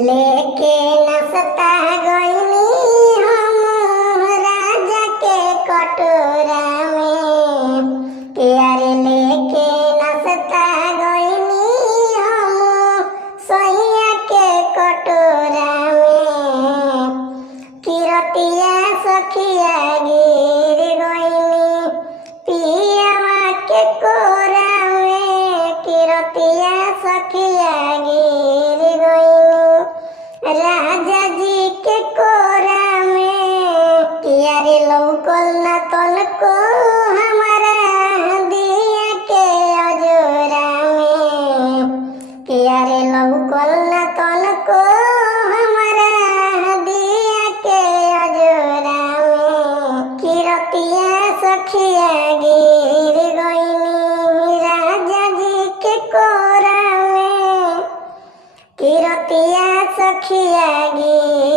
लेके नसता गईनी हम राजा के कटोरा में, प्यारे लेके नसता गईनी हम सैया के कटोरा में। किरतिया सखिया गिर गईनी पियावा के कोरा में, किरतिया सखिया गिर गईनी राजा जी के कोरा में। कियारे लौकल न तनको हमारा दिया के अजोरा में, कियारे लौकल न तनको हमारा दिया के अजोरा में। किरतिया सखिया गिर गईनी राजा जी के कोरा में, किरतिया सखिया गिर